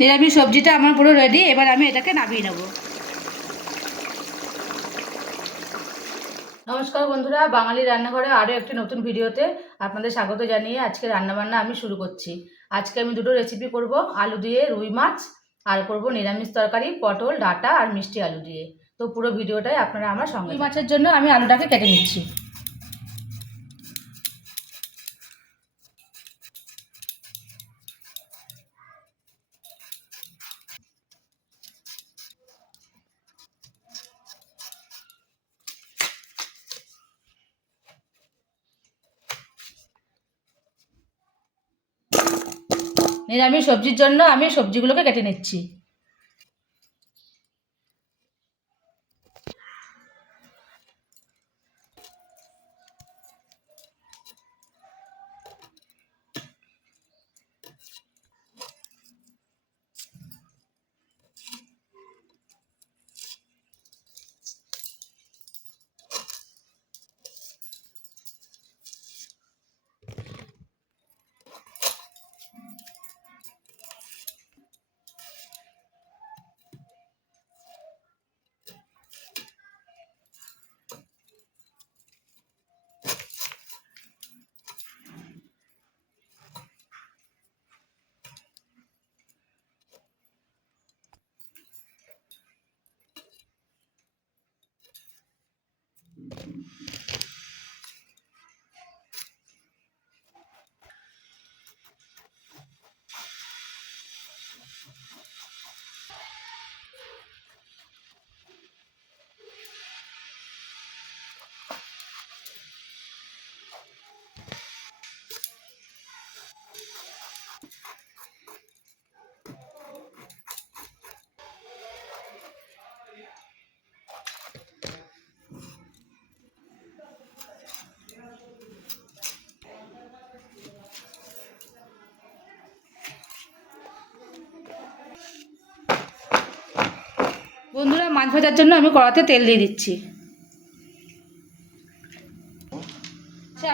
নিরামিষ সবজিটা আমার পুরো রেডি। এবার আমি এটাকে নামিয়ে নেব। নমস্কার বন্ধুরা, বাঙালি রান্নাঘরে আরও একটি নতুন ভিডিওতে আপনাদের স্বাগত জানিয়ে আজকে রান্নাবান্না আমি শুরু করছি। আজকে আমি দুটো রেসিপি করব, আলু দিয়ে রুই মাছ, আর করব নিরামিষ তরকারি পটল ডাঁটা আর মিষ্টি আলু দিয়ে। তো পুরো ভিডিওটাই আপনারা আমার সঙ্গে। রুই মাছের জন্য আমি আলুটাকে কেটে নিচ্ছি। নিরামিষ সবজির জন্য আমি সবজিগুলোকে কেটে নিচ্ছি। বন্ধুরা, মাছ ভাজার জন্য আমি কড়াতে তেল দিয়ে দিচ্ছি।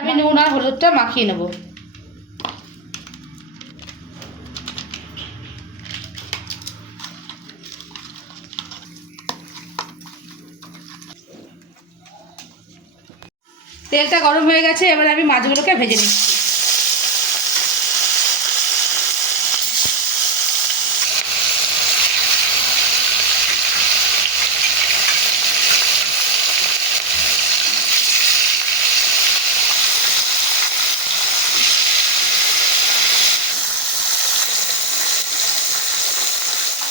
আমি নুন আর হলুদটা মাখিয়ে নেব। তেলটা গরম হয়ে গেছে, এবার আমি মাছগুলোকে ভেজে নিচ্ছি।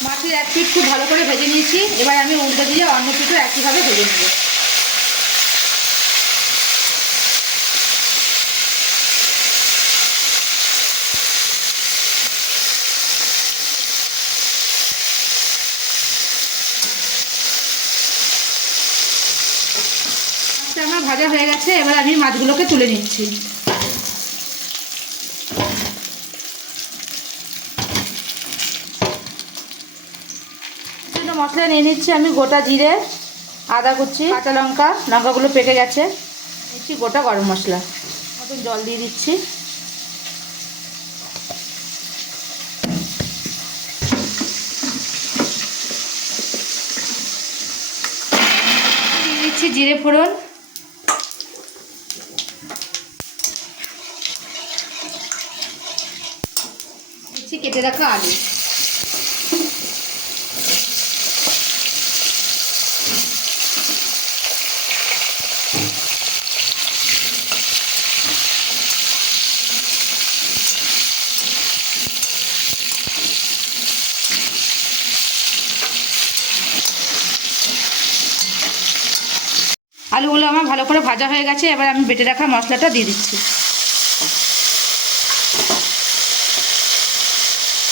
মাছের এক পিঠ খুব ভালো করে ভেজে নিয়েছি, এবার আমি উল্টে দিয়ে অন্য পিঠও একইভাবে ভেজে নেব। আমার ভাজা হয়ে গেছে, এবার আমি মাছগুলোকে তুলে নিচ্ছি। মশলা নিয়ে নিচ্ছি আমি গোটা জিরে, আদা কুচি, কাঁচা লঙ্কা, লঙ্কাগুলো পেকে গেছে, নিচ্ছি গোটা গরম মশলা, মতন জল দিয়ে দিচ্ছি। দিয়ে দিচ্ছি জিরে ফোড়ন, দিচ্ছি কেটে রাখা আলু। আলুগুলো আমার ভালো করে ভাজা হয়ে গেছে, এবার আমি বেটে রাখা মশলাটা দিয়ে দিচ্ছি।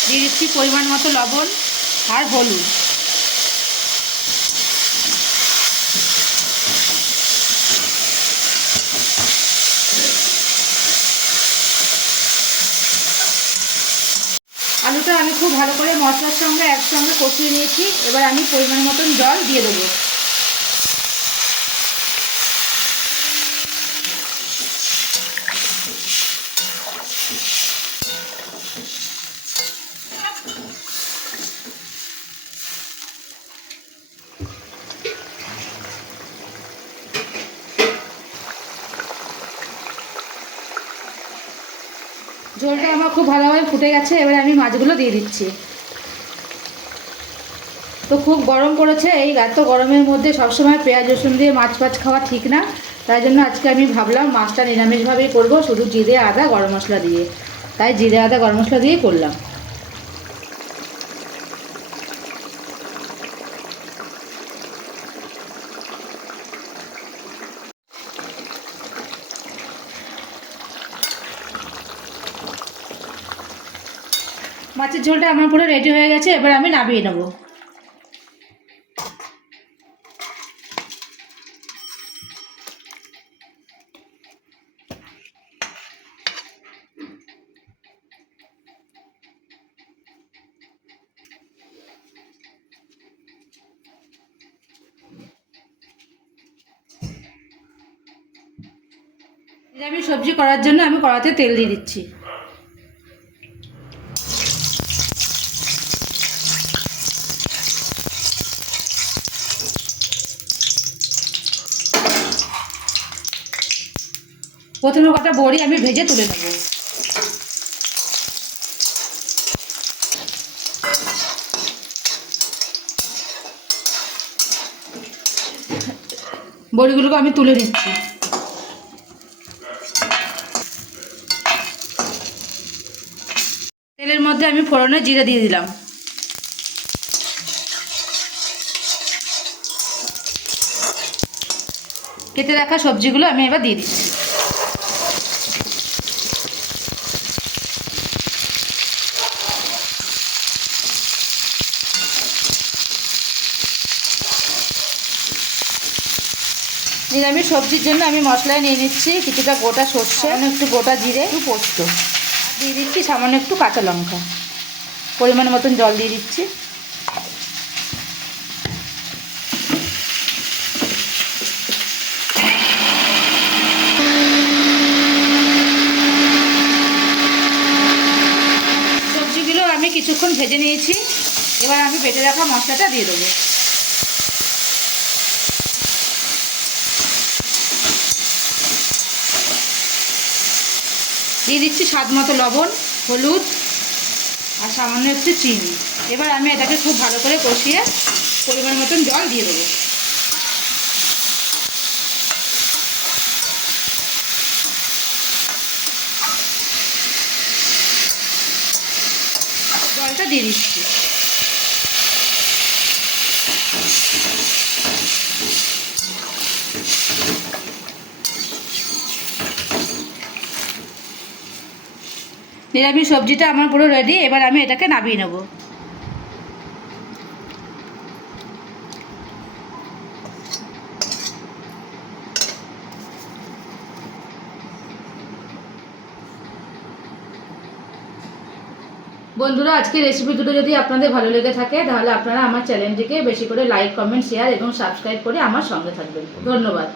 দিয়ে দিচ্ছি পরিমাণ মতো লবণ আর হলুদ। আলুটা আমি খুব ভালো করে মশলার সঙ্গে একসঙ্গে কষিয়ে নিয়েছি, এবার আমি পরিমাণ মতন জল দিয়ে দেবো। ঝোলটা আমার খুব ভালোভাবে ফুটে গেছে, এবারে আমি মাছগুলো দিয়ে দিচ্ছি। তো খুব গরম পড়েছে, এই এত গরমের মধ্যে সবসময় পেঁয়াজ রসুন দিয়ে মাছ ফাছ খাওয়া ঠিক না, তাই জন্য আজকে আমি ভাবলাম মাছটা নিরামিষভাবেই করবো, শুধু জিরে আদা গরম মশলা দিয়ে। তাই জিরে আদা গরম মশলা দিয়েই করলাম। মাছের ঝোলটা আমার পুরো রেডি হয়ে গেছে, এবার আমি নামিয়ে নেব। নিরামিষ সবজি করার জন্য আমি কড়াতে তেল দিয়ে দিচ্ছি। প্রথমে কটা বড়ি আমি ভেজে তুলে নেব। বড়িগুলোকে আমি তুলে নিচ্ছি। তেলের মধ্যে আমি ফোড়নে জিরে দিয়ে দিলাম। কেটে রাখা সবজিগুলো আমি এবার দিয়ে দিচ্ছি। নিরামিষ সবজির জন্য আমি মশলায় নিয়ে নিচ্ছি কিছুটা গোটা সর্ষে, একটু গোটা জিরে, একটু পোস্ত, দিয়ে দিচ্ছি সামান্য একটু কাঁচা লঙ্কা, পরিমাণ মতন জল দিয়ে দিচ্ছি। সবজিগুলো আমি কিছুক্ষণ ভেজে নিয়েছি, এবার আমি বেটে রাখা মশলাটা দিয়ে দেবো। দিয়ে দিচ্ছি স্বাদ মতো লবণ, হলুদ আর সামান্য একটু চিনি। এবার আমি এটাকে খুব ভালো করে কষিয়ে পরিমাণ মতন জল দিয়ে দেবো। জলটা দিয়ে দিচ্ছি। নিরামিষ সবজিটা আমার পুরো রেডি, এবার আমি এটাকে নামিয়ে নেব। বন্ধুরা, আজকে রেসিপি দুটো যদি আপনাদের ভালো লেগে থাকে তাহলে আপনারা আমার চ্যানেলটিকে বেশি করে লাইক, কমেন্ট, শেয়ার এবং সাবস্ক্রাইব করে আমার সঙ্গে থাকবেন। ধন্যবাদ।